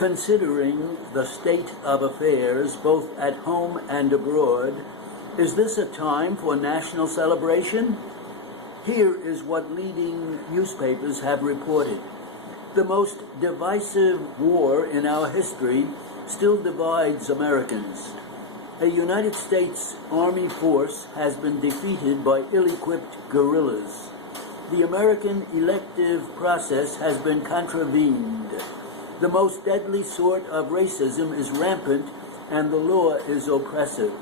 Considering the state of affairs both at home and abroad, is this a time for national celebration? Here is what leading newspapers have reported. The most divisive war in our history still divides Americans. A United States Army force has been defeated by ill-equipped guerrillas. The American elective process has been contravened. The most deadly sort of racism is rampant, and the law is oppressive.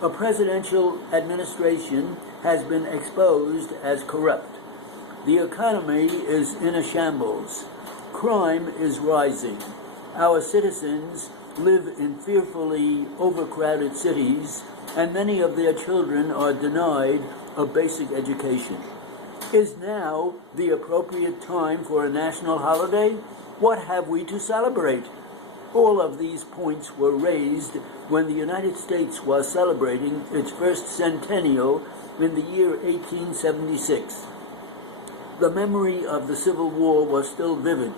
A presidential administration has been exposed as corrupt. The economy is in a shambles. Crime is rising. Our citizens live in fearfully overcrowded cities, and many of their children are denied a basic education. Is now the appropriate time for a national holiday? What have we to celebrate? All of these points were raised when the United States was celebrating its first centennial in the year 1876. The memory of the Civil War was still vivid,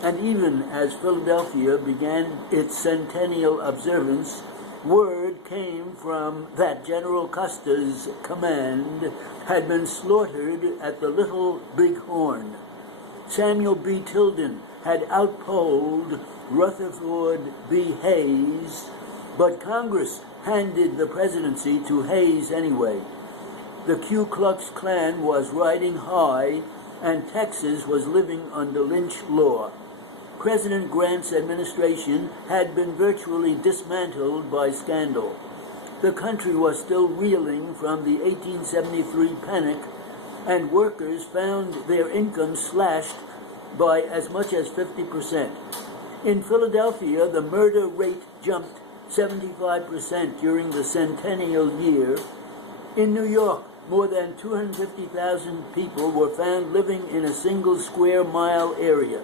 and even as Philadelphia began its centennial observance, word came from that General Custer's command had been slaughtered at the Little Big Horn. Samuel B. Tilden had outpolled Rutherford B. Hayes, but Congress handed the presidency to Hayes anyway. The Ku Klux Klan was riding high, and Texas was living under lynch law. President Grant's administration had been virtually dismantled by scandal. The country was still reeling from the 1873 panic, and workers found their incomes slashed by as much as 50%. In Philadelphia, the murder rate jumped 75% during the centennial year. In New York, more than 250,000 people were found living in a single square mile area.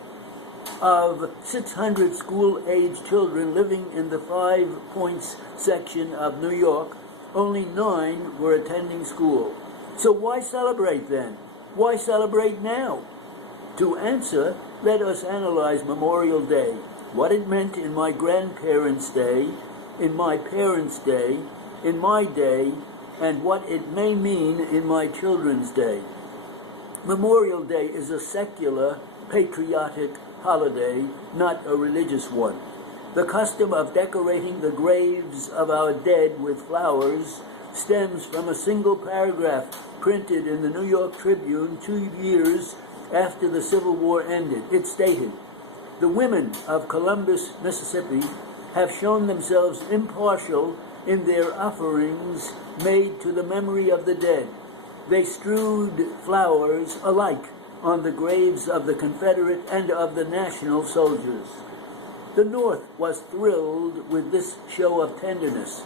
Of 600 school-age children living in the 5 Points section of New York, only 9 were attending school. So why celebrate then? Why celebrate now? To answer, let us analyze Memorial Day, what it meant in my grandparents' day, in my parents' day, in my day, and what it may mean in my children's day. Memorial Day is a secular, patriotic holiday, not a religious one. The custom of decorating the graves of our dead with flowers stems from a single paragraph printed in the New York Tribune 2 years after the Civil War ended. It stated, "The women of Columbus, Mississippi, have shown themselves impartial in their offerings made to the memory of the dead. They strewed flowers alike on the graves of the Confederate and of the national soldiers." The North was thrilled with this show of tenderness,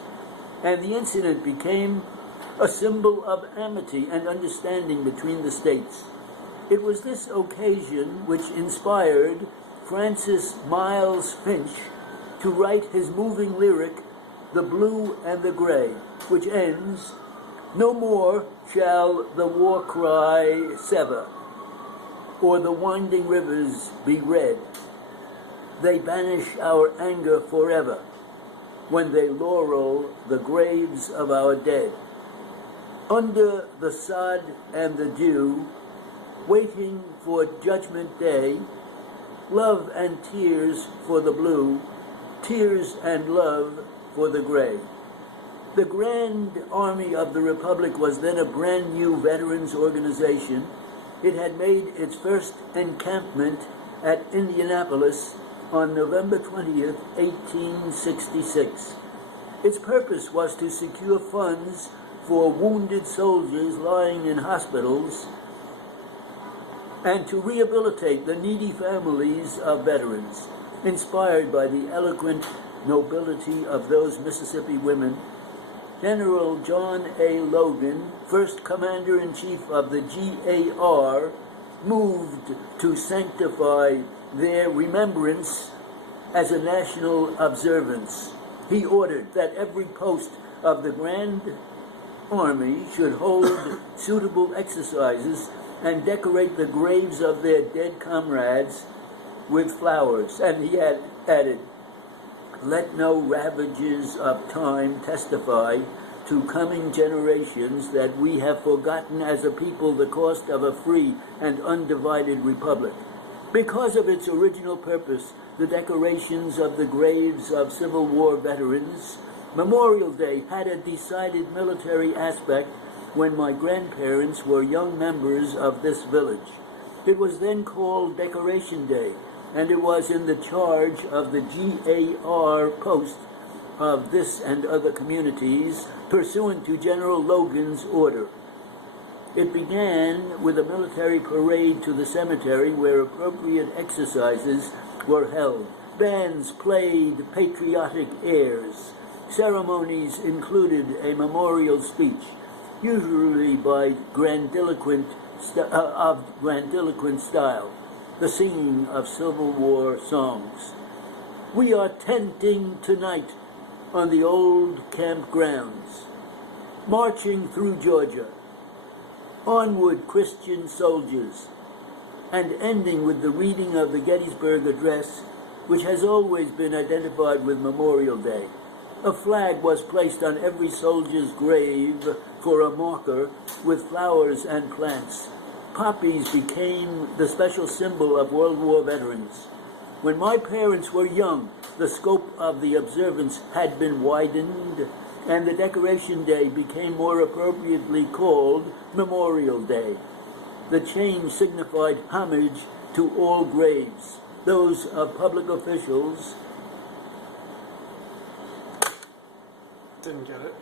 and the incident became a symbol of amity and understanding between the states. It was this occasion which inspired Francis Miles Finch to write his moving lyric, "The Blue and the Gray," which ends, "No more shall the war cry sever, or the winding rivers be red. They banish our anger forever when they laurel the graves of our dead. Under the sod and the dew, waiting for Judgment Day, love and tears for the blue, tears and love for the gray." The Grand Army of the Republic was then a brand new veterans organization. It had made its first encampment at Indianapolis on November 20th, 1866. Its purpose was to secure funds for wounded soldiers lying in hospitals and to rehabilitate the needy families of veterans. Inspired by the eloquent nobility of those Mississippi women, General John A. Logan, first Commander-in-Chief of the GAR, moved to sanctify their remembrance as a national observance. He ordered that every post of the Grand Army should hold suitable exercises and decorate the graves of their dead comrades. with flowers. And he had added, "Let no ravages of time testify to coming generations that we have forgotten as a people the cost of a free and undivided republic." Because of its original purpose, the decorations of the graves of Civil War veterans, Memorial Day had a decided military aspect when my grandparents were young members of this village. It was then called Decoration Day, and it was in the charge of the GAR post of this and other communities, pursuant to General Logan's order. It began with a military parade to the cemetery where appropriate exercises were held. Bands played patriotic airs. Ceremonies included a memorial speech, usually by grandiloquent style, the singing of Civil War songs. "We are tenting tonight on the old campgrounds, marching through Georgia. Onward, Christian soldiers," and ending with the reading of the Gettysburg Address, which has always been identified with Memorial Day. A flag was placed on every soldier's grave for a marker with flowers and plants. Poppies became the special symbol of World War veterans. When my parents were young, the scope of the observance had been widened, and the Decoration Day became more appropriately called Memorial Day. The change signified homage to all graves, those of public officials. Didn't get it.